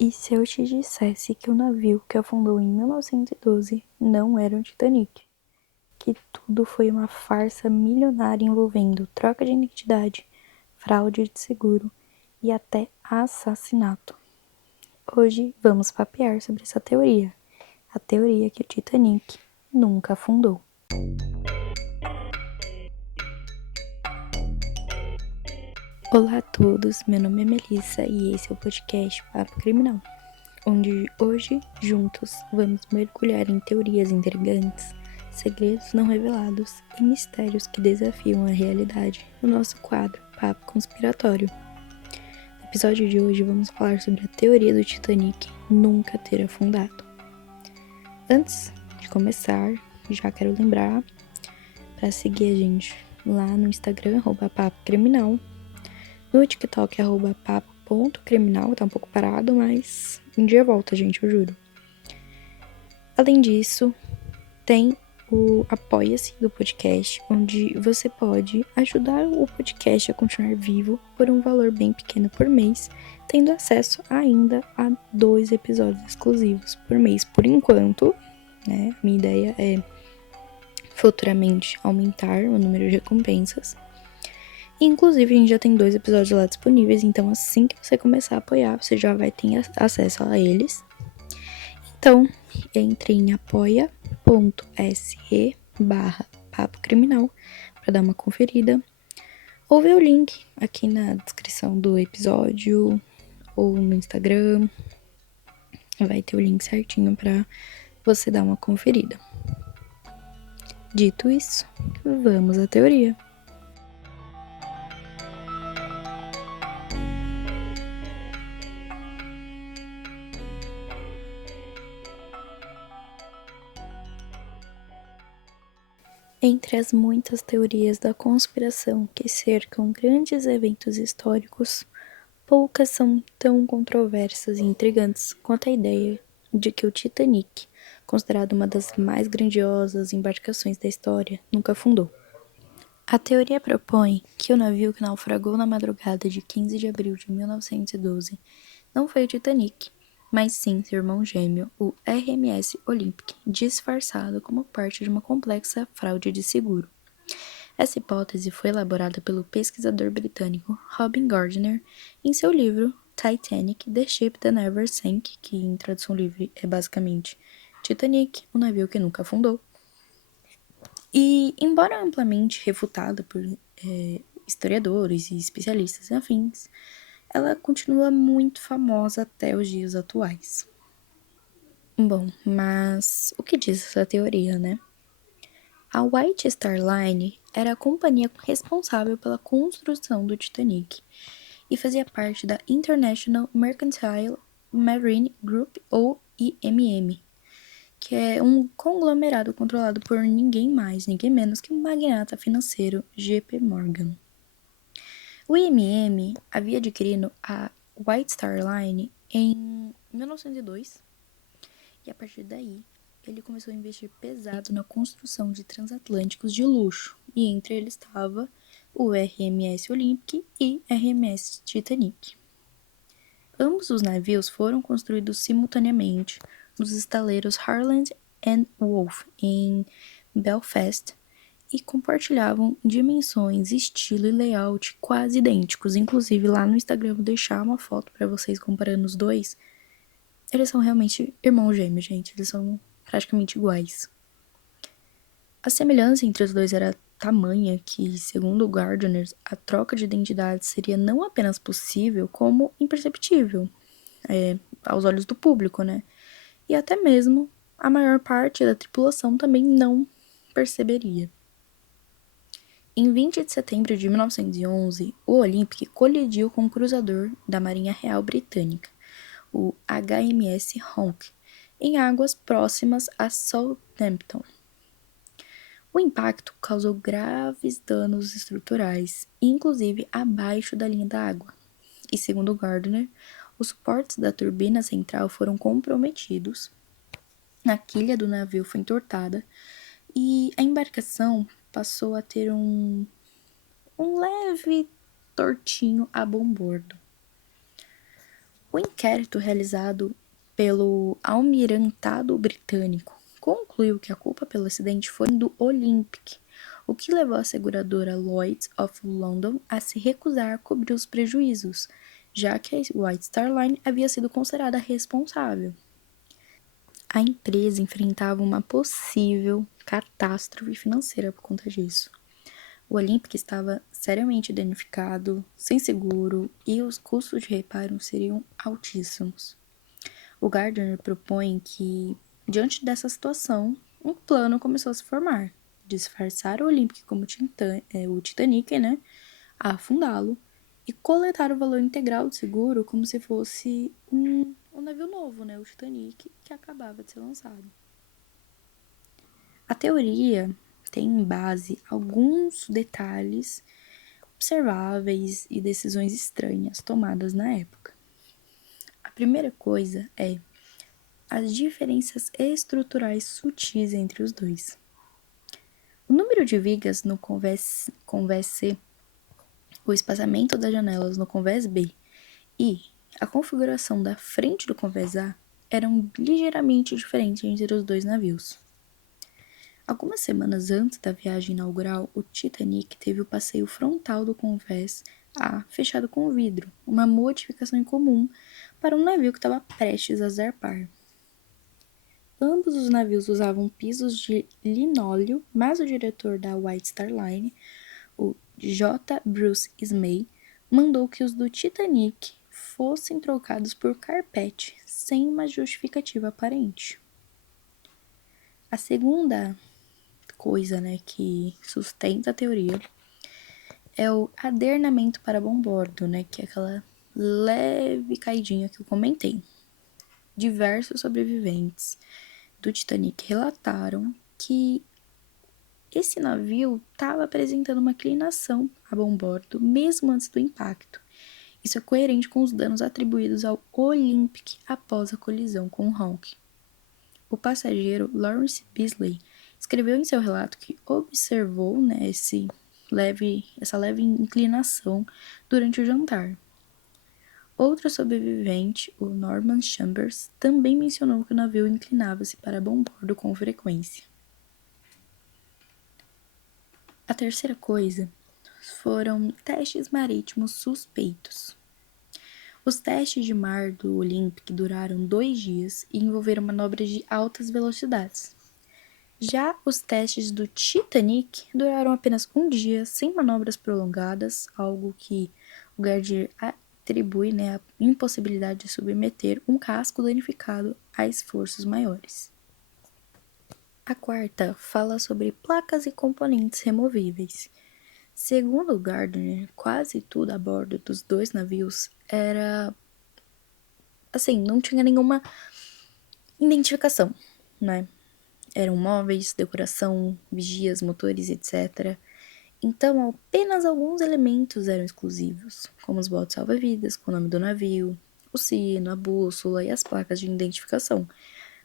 E se eu te dissesse que o navio que afundou em 1912 não era o Titanic? Que tudo foi uma farsa milionária envolvendo troca de identidade, fraude de seguro e até assassinato. Hoje vamos papear sobre essa teoria, a teoria que o Titanic nunca afundou. Olá a todos, meu nome é Melissa e esse é o podcast Papo Criminal, onde hoje, juntos, vamos mergulhar em teorias intrigantes, segredos não revelados e mistérios que desafiam a realidade no nosso quadro Papo Conspiratório. No episódio de hoje vamos falar sobre a teoria do Titanic nunca ter afundado. Antes de começar, já quero lembrar para seguir a gente lá no Instagram, @papo criminal, no TikTok, @papo.criminal, tá um pouco parado, mas um dia volta, gente, eu juro. Além disso, tem o Apoia-se do podcast, onde você pode ajudar o podcast a continuar vivo por um valor bem pequeno por mês, tendo acesso ainda a 2 episódios exclusivos por mês por enquanto, né? Minha ideia é futuramente aumentar o número de recompensas. E, inclusive, a gente já tem 2 episódios lá disponíveis, então assim que você começar a apoiar, você já vai ter acesso a eles. Então, entre em apoia.se/Papo Criminal para dar uma conferida. Ou ver o link aqui na descrição do episódio ou no Instagram. Vai ter o link certinho para você dar uma conferida. Dito isso, vamos à teoria. Entre as muitas teorias da conspiração que cercam grandes eventos históricos, poucas são tão controversas e intrigantes quanto a ideia de que o Titanic, considerado uma das mais grandiosas embarcações da história, nunca afundou. A teoria propõe que o navio que naufragou na madrugada de 15 de abril de 1912 não foi o Titanic, mas sim seu irmão gêmeo, o RMS Olympic, disfarçado como parte de uma complexa fraude de seguro. Essa hipótese foi elaborada pelo pesquisador britânico Robin Gardiner em seu livro Titanic, The Ship That Never Sank, que em tradução livre é basicamente Titanic, o navio que nunca afundou. E, embora amplamente refutada por historiadores e especialistas afins, ela continua muito famosa até os dias atuais. Bom, mas o que diz essa teoria, né? A White Star Line era a companhia responsável pela construção do Titanic e fazia parte da International Mercantile Marine Group, ou IMM, que é um conglomerado controlado por ninguém mais, ninguém menos que o magnata financeiro JP Morgan. O IMM havia adquirido a White Star Line em 1902 e a partir daí ele começou a investir pesado na construção de transatlânticos de luxo, e entre eles estava o RMS Olympic e RMS Titanic. Ambos os navios foram construídos simultaneamente nos estaleiros Harland and Wolff, em Belfast, e compartilhavam dimensões, estilo e layout quase idênticos. Inclusive, lá no Instagram eu vou deixar uma foto para vocês comparando os dois. Eles são realmente irmãos gêmeos, gente. Eles são praticamente iguais. A semelhança entre os dois era tamanha que, segundo o Gardner, a troca de identidade seria não apenas possível, como imperceptível aos olhos do público, né? E até mesmo a maior parte da tripulação também não perceberia. Em 20 de setembro de 1911, o Olympic colidiu com o cruzador da Marinha Real Britânica, o HMS Honk, em águas próximas a Southampton. O impacto causou graves danos estruturais, inclusive abaixo da linha da água. E segundo Gardner, os suportes da turbina central foram comprometidos, a quilha do navio foi entortada e a embarcação passou a ter um leve tortinho a bombordo. O inquérito realizado pelo Almirantado Britânico concluiu que a culpa pelo acidente foi do Olympic, o que levou a seguradora Lloyd's of London a se recusar a cobrir os prejuízos, já que a White Star Line havia sido considerada responsável. A empresa enfrentava uma possível catástrofe financeira por conta disso. O Olympic estava seriamente danificado, sem seguro, e os custos de reparo seriam altíssimos. O Gardner propõe que, diante dessa situação, um plano começou a se formar: disfarçar o Olympic como o Titanic, né, afundá-lo e coletar o valor integral do seguro como se fosse um navio novo, né, o Titanic, que acabava de ser lançado. A teoria tem em base alguns detalhes observáveis e decisões estranhas tomadas na época. A primeira coisa é as diferenças estruturais sutis entre os dois. O número de vigas no convés C, o espaçamento das janelas no convés B e a configuração da frente do convés A eram ligeiramente diferentes entre os dois navios. Algumas semanas antes da viagem inaugural, o Titanic teve o passeio frontal do convés A fechado com vidro, uma modificação incomum para um navio que estava prestes a zarpar. Ambos os navios usavam pisos de linóleo, mas o diretor da White Star Line, o J. Bruce Ismay, mandou que os do Titanic fossem trocados por carpete, sem uma justificativa aparente. A segunda coisa, né, que sustenta a teoria é o adernamento para bombordo, né, que é aquela leve caidinha que eu comentei. Diversos sobreviventes do Titanic relataram que esse navio estava apresentando uma inclinação a bombordo mesmo antes do impacto. Isso é coerente com os danos atribuídos ao Olympic após a colisão com o Hawke. O passageiro Lawrence Beasley escreveu em seu relato que observou, né, essa leve inclinação durante o jantar. Outro sobrevivente, o Norman Chambers, também mencionou que o navio inclinava-se para bombordo com frequência. A terceira coisa foram testes marítimos suspeitos. Os testes de mar do Olympic duraram 2 dias e envolveram manobras de altas velocidades. Já os testes do Titanic duraram apenas 1 dia, sem manobras prolongadas, algo que o Gardner atribui, né, à impossibilidade de submeter um casco danificado a esforços maiores. A quarta fala sobre placas e componentes removíveis. Segundo o Gardner, quase tudo a bordo dos dois navios era assim, não tinha nenhuma identificação, né? Eram móveis, decoração, vigias, motores, etc. Então, apenas alguns elementos eram exclusivos, como os botes salva-vidas com o nome do navio, o sino, a bússola e as placas de identificação,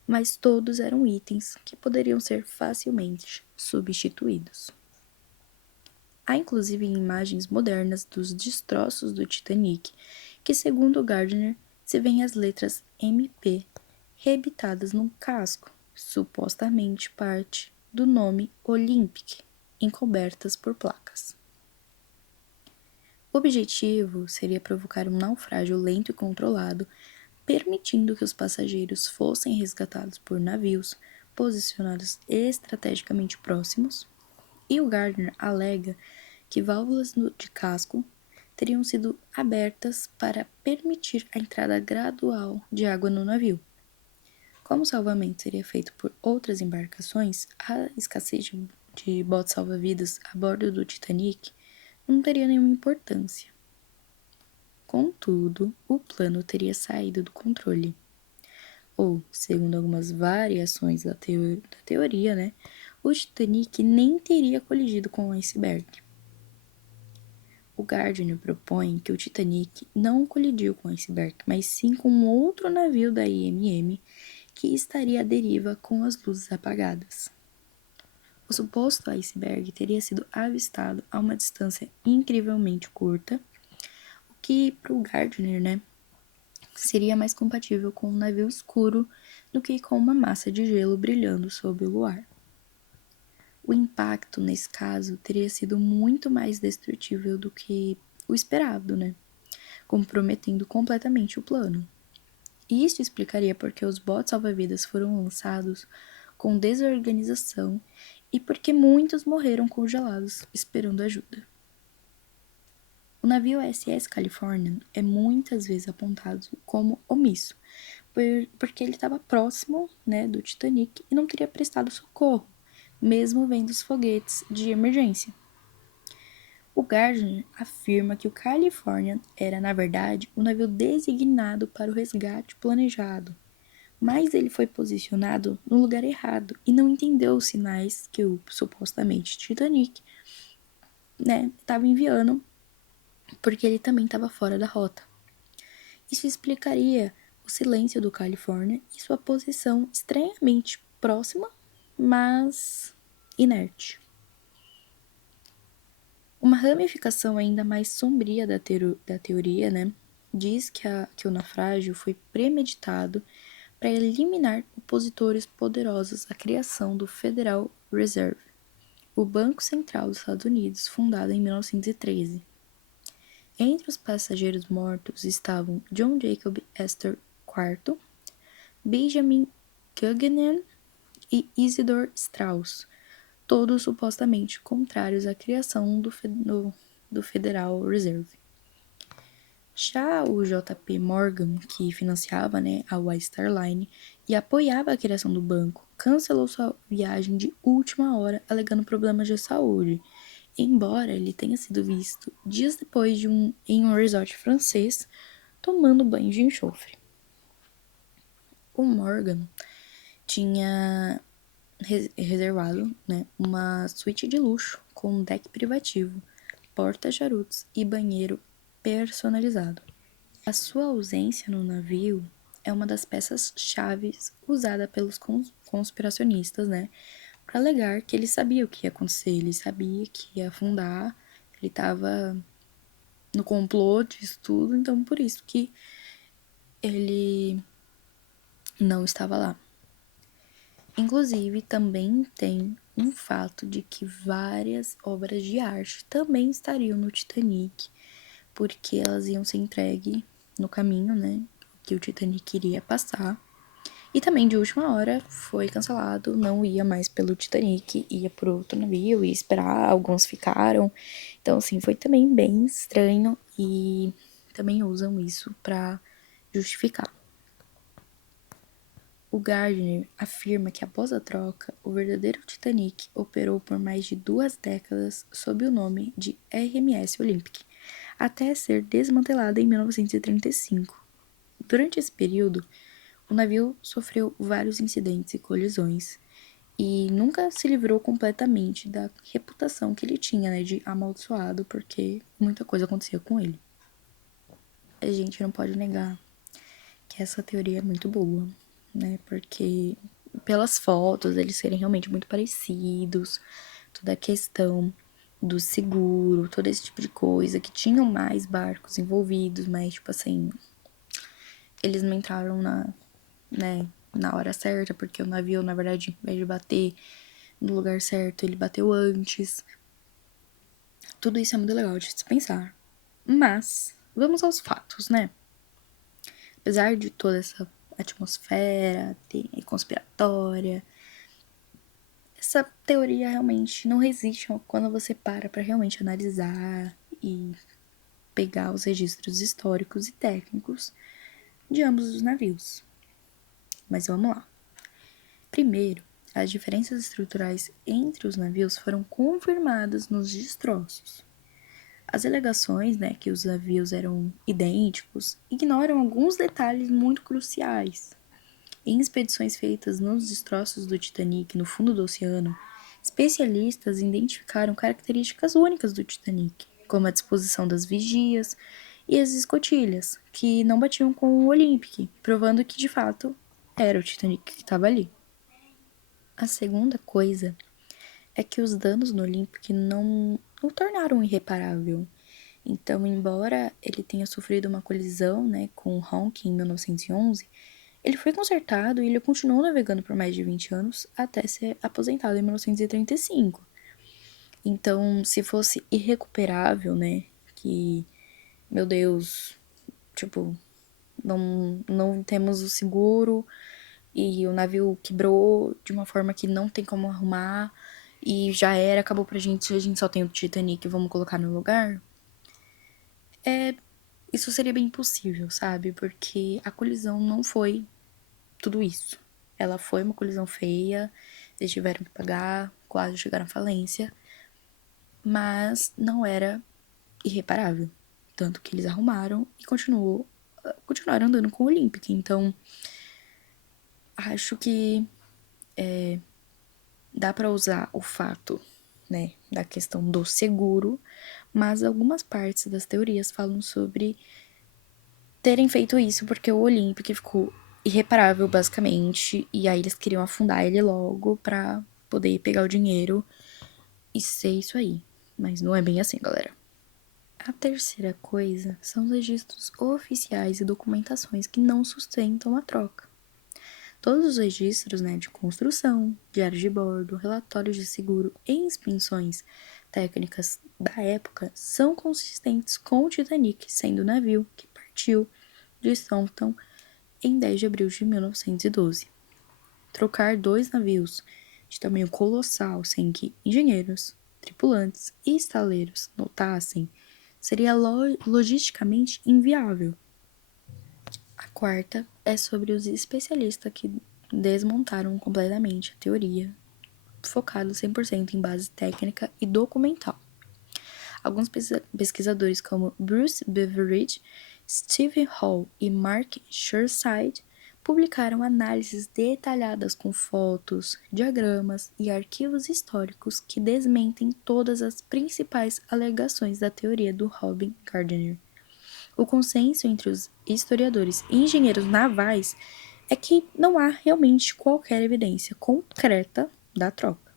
mas todos eram itens que poderiam ser facilmente substituídos. Há inclusive imagens modernas dos destroços do Titanic, que, segundo Gardner, se veem as letras MP reebitadas num casco, supostamente parte do nome Olympic, encobertas por placas. O objetivo seria provocar um naufrágio lento e controlado, permitindo que os passageiros fossem resgatados por navios posicionados estrategicamente próximos, e o Gardner alega que válvulas de casco teriam sido abertas para permitir a entrada gradual de água no navio. Como o salvamento seria feito por outras embarcações, a escassez de botes salva-vidas a bordo do Titanic não teria nenhuma importância. Contudo, o plano teria saído do controle. Ou, segundo algumas variações da teoria, né, o Titanic nem teria colidido com o iceberg. O Gardner propõe que o Titanic não colidiu com o iceberg, mas sim com outro navio da IMM que estaria à deriva com as luzes apagadas. O suposto iceberg teria sido avistado a uma distância incrivelmente curta, o que para o Gardner, né, seria mais compatível com um navio escuro do que com uma massa de gelo brilhando sob o luar. O impacto, nesse caso, teria sido muito mais destrutível do que o esperado, né? Comprometendo completamente o plano. E isso explicaria por que os botes salva-vidas foram lançados com desorganização e por que muitos morreram congelados esperando ajuda. O navio SS California é muitas vezes apontado como omisso, porque ele estava próximo, né, do Titanic e não teria prestado socorro, mesmo vendo os foguetes de emergência. O Gardner afirma que o California era, na verdade, o navio designado para o resgate planejado, mas ele foi posicionado no lugar errado e não entendeu os sinais que o supostamente Titanic, né, estava enviando, porque ele também estava fora da rota. Isso explicaria o silêncio do California e sua posição estranhamente próxima, mas inerte. Uma ramificação ainda mais sombria da teoria, né, diz que o naufrágio foi premeditado para eliminar opositores poderosos à criação do Federal Reserve, o Banco Central dos Estados Unidos, fundado em 1913. Entre os passageiros mortos estavam John Jacob Astor IV, Benjamin Guggenheim e Isidor Straus, todos supostamente contrários à criação do Federal Reserve. Já o JP Morgan, que financiava, né, a White Star Line e apoiava a criação do banco, cancelou sua viagem de última hora alegando problemas de saúde, embora ele tenha sido visto dias depois em um resort francês tomando banho de enxofre. O Morgan tinha reservado, né, uma suíte de luxo com um deck privativo, porta-charutos e banheiro personalizado. A sua ausência no navio é uma das peças-chave usada pelos conspiracionistas, né, para alegar que ele sabia o que ia acontecer, ele sabia que ia afundar, ele estava no complô disso tudo, então por isso que ele não estava lá. Inclusive, também tem um fato de que várias obras de arte também estariam no Titanic, porque elas iam ser entregues no caminho, né, que o Titanic iria passar. E também, de última hora, foi cancelado, não ia mais pelo Titanic, ia por outro navio, ia esperar, alguns ficaram. Então, assim, foi também bem estranho e também usam isso para justificar. O Gardner afirma que após a troca, o verdadeiro Titanic operou por mais de 2 décadas sob o nome de RMS Olympic, até ser desmantelado em 1935. Durante esse período, o navio sofreu vários incidentes e colisões e nunca se livrou completamente da reputação que ele tinha, né, de amaldiçoado, porque muita coisa acontecia com ele. A gente não pode negar que essa teoria é muito boa, né? Porque pelas fotos, eles serem realmente muito parecidos, toda a questão do seguro, todo esse tipo de coisa, que tinham mais barcos envolvidos, mas, tipo assim, eles não entraram né, na hora certa, porque o navio, na verdade, ao invés de bater no lugar certo, ele bateu antes. Tudo isso é muito legal de se pensar. Mas, vamos aos fatos, né? Apesar de toda essa atmosfera conspiratória, essa teoria realmente não resiste quando você para realmente analisar e pegar os registros históricos e técnicos de ambos os navios. Mas vamos lá. Primeiro, as diferenças estruturais entre os navios foram confirmadas nos destroços. As alegações, né, que os navios eram idênticos ignoram alguns detalhes muito cruciais. Em expedições feitas nos destroços do Titanic no fundo do oceano, especialistas identificaram características únicas do Titanic, como a disposição das vigias e as escotilhas, que não batiam com o Olympic, provando que de fato era o Titanic que estava ali. A segunda coisa é que os danos no Olympic não o tornaram irreparável. Então, embora ele tenha sofrido uma colisão, né, com Hawking em 1911, ele foi consertado e ele continuou navegando por mais de 20 anos até ser aposentado em 1935. Então, se fosse irrecuperável, né, que, meu Deus, tipo, não temos o seguro e o navio quebrou de uma forma que não tem como arrumar e já era, acabou pra gente, a gente só tem o Titanic, vamos colocar no lugar. Isso seria bem impossível, sabe? Porque a colisão não foi tudo isso. Ela foi uma colisão feia, eles tiveram que pagar, quase chegaram à falência, mas não era irreparável. Tanto que eles arrumaram e continuaram andando com o Olympic. Então, acho que dá para usar o fato, né, da questão do seguro, mas algumas partes das teorias falam sobre terem feito isso porque o Olympic ficou irreparável, basicamente, e aí eles queriam afundar ele logo pra poder pegar o dinheiro e ser isso aí. Mas não é bem assim, galera. A terceira coisa são os registros oficiais e documentações que não sustentam a troca. Todos os registros, né, de construção, diários de bordo, relatórios de seguro e inspeções técnicas da época são consistentes com o Titanic sendo o navio que partiu de Southampton em 10 de abril de 1912. Trocar dois navios de tamanho colossal sem que engenheiros, tripulantes e estaleiros notassem seria logisticamente inviável. A quarta é sobre os especialistas que desmontaram completamente a teoria, focado 100% em base técnica e documental. Alguns pesquisadores como Bruce Beveridge, Stephen Hall e Mark Shurside publicaram análises detalhadas com fotos, diagramas e arquivos históricos que desmentem todas as principais alegações da teoria do Robin Gardner. O consenso entre os historiadores e engenheiros navais é que não há realmente qualquer evidência concreta da troca.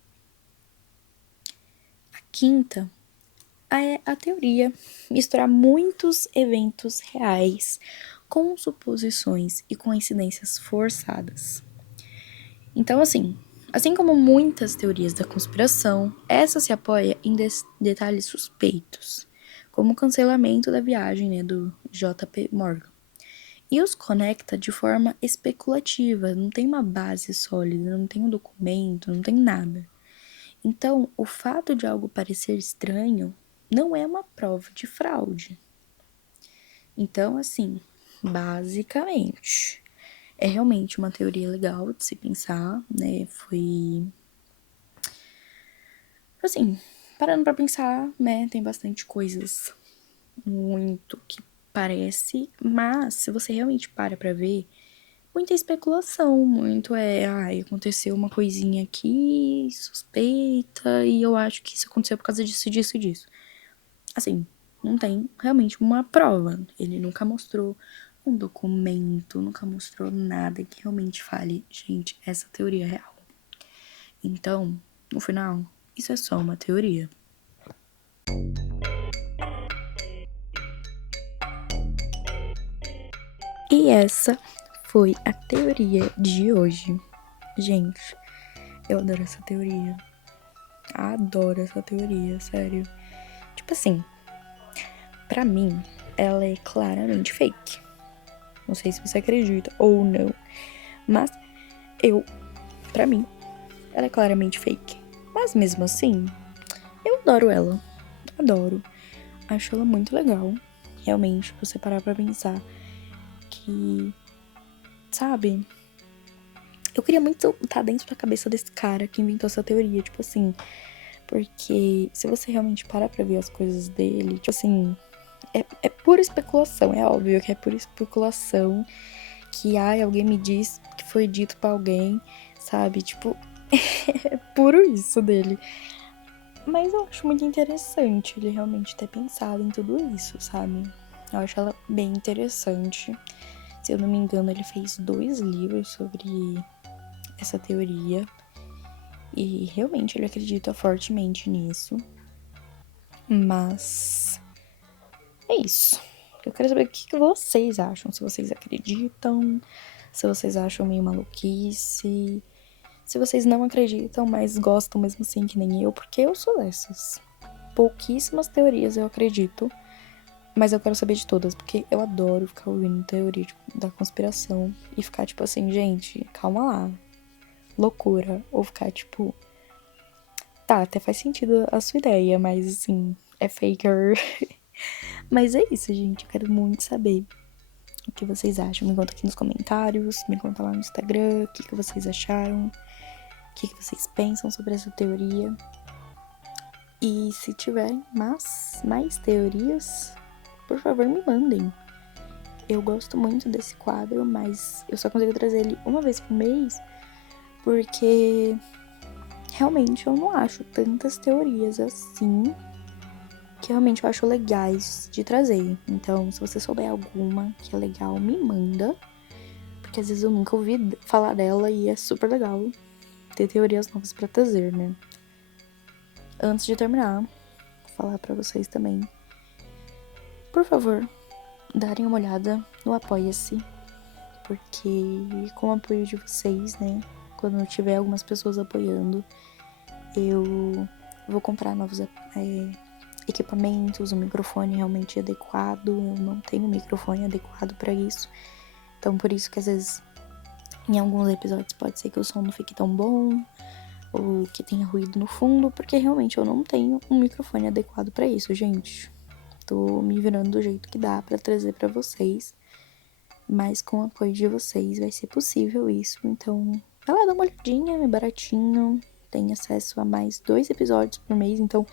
A quinta é a teoria misturar muitos eventos reais com suposições e coincidências forçadas. Então, assim como muitas teorias da conspiração, essa se apoia em detalhes suspeitos, como o cancelamento da viagem, né, do J.P. Morgan. E os conecta de forma especulativa, não tem uma base sólida, não tem um documento, não tem nada. Então, o fato de algo parecer estranho não é uma prova de fraude. Então, assim, basicamente, é realmente uma teoria legal de se pensar, né? Foi. Assim, parando pra pensar, né? Tem bastante coisas muito que parece, mas se você realmente para pra ver, muita especulação, muito aconteceu uma coisinha aqui, suspeita, e eu acho que isso aconteceu por causa disso, disso e disso. Assim, não tem realmente uma prova. Ele nunca mostrou um documento, nunca mostrou nada que realmente fale, gente, essa teoria é real. Então, no final, isso é só uma teoria. E essa foi a teoria de hoje. Gente, eu adoro essa teoria. Adoro essa teoria, sério. Tipo assim, pra mim, ela é claramente fake. Não sei se você acredita ou não, mas pra mim, ela é claramente fake. Mas mesmo assim, eu adoro ela. Adoro. Acho ela muito legal. Realmente, você parar pra pensar que, sabe? Eu queria muito estar dentro da cabeça desse cara que inventou essa teoria, tipo assim. Porque se você realmente parar pra ver as coisas dele, tipo assim, é pura especulação. É óbvio que é pura especulação. Que, alguém me diz que foi dito pra alguém, sabe? Tipo, é puro isso dele. Mas eu acho muito interessante ele realmente ter pensado em tudo isso, sabe? Eu acho ela bem interessante. Se eu não me engano, ele fez 2 livros sobre essa teoria. E realmente ele acredita fortemente nisso. Mas É isso. Eu quero saber o que vocês acham, se vocês acreditam, se vocês acham meio maluquice, se vocês não acreditam, mas gostam mesmo assim, que nem eu, porque eu sou dessas. Pouquíssimas teorias eu acredito, mas eu quero saber de todas, porque eu adoro ficar ouvindo teoria da conspiração e ficar tipo assim, gente, calma lá, loucura. Ou ficar tipo, tá, até faz sentido a sua ideia, mas assim, é faker. Mas é isso, gente, eu quero muito saber o que vocês acham. Me conta aqui nos comentários, me conta lá no Instagram, o que vocês acharam, o que vocês pensam sobre essa teoria. E se tiverem mais teorias, por favor, me mandem. Eu gosto muito desse quadro, mas eu só consigo trazer ele uma vez por mês, porque realmente eu não acho tantas teorias assim que realmente eu acho legais de trazer. Então, se você souber alguma que é legal, me manda, porque às vezes eu nunca ouvi falar dela e é super legal ter teorias novas pra trazer, né? Antes de terminar, vou falar pra vocês também, por favor, darem uma olhada no Apoia-se, porque com o apoio de vocês, né, quando eu tiver algumas pessoas apoiando, eu vou comprar novos equipamentos, um microfone realmente adequado. Eu não tenho um microfone adequado para isso, então por isso que às vezes em alguns episódios pode ser que o som não fique tão bom ou que tenha ruído no fundo, porque realmente eu não tenho um microfone adequado para isso, gente. Tô me virando do jeito que dá para trazer para vocês, mas com o apoio de vocês vai ser possível isso. Então, vai lá dar uma olhadinha, é baratinho, tem acesso a mais 2 episódios por mês. Então,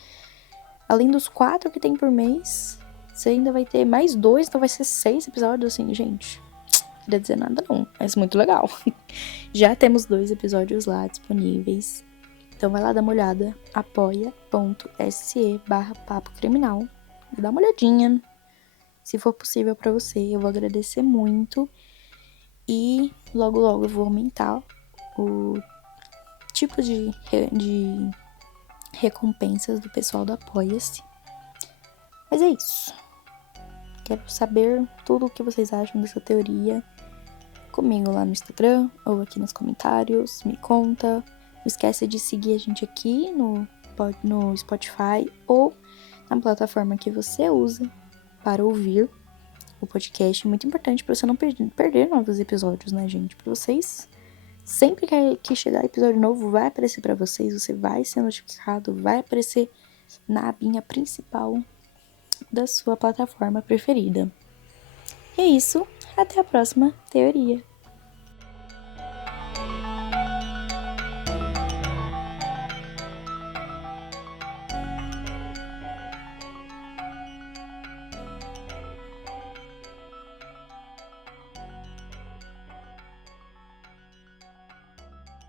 além dos 4 que tem por mês, você ainda vai ter mais 2, então vai ser 6 episódios, assim, gente. Não queria dizer nada não, mas muito legal. Já temos 2 episódios lá disponíveis. Então vai lá dar uma olhada, apoia.se/papo criminal e dá uma olhadinha. Se for possível para você, eu vou agradecer muito. E logo logo eu vou aumentar o tipo de recompensas do pessoal do Apoia-se. Mas é isso. Quero saber tudo o que vocês acham dessa teoria comigo lá no Instagram ou aqui nos comentários. Me conta. Não esquece de seguir a gente aqui no Spotify ou na plataforma que você usa para ouvir o podcast. Muito importante para você não perder novos episódios, né, gente? Para vocês, sempre que chegar episódio novo, vai aparecer para vocês, você vai ser notificado, vai aparecer na abinha principal da sua plataforma preferida. E é isso, até a próxima teoria.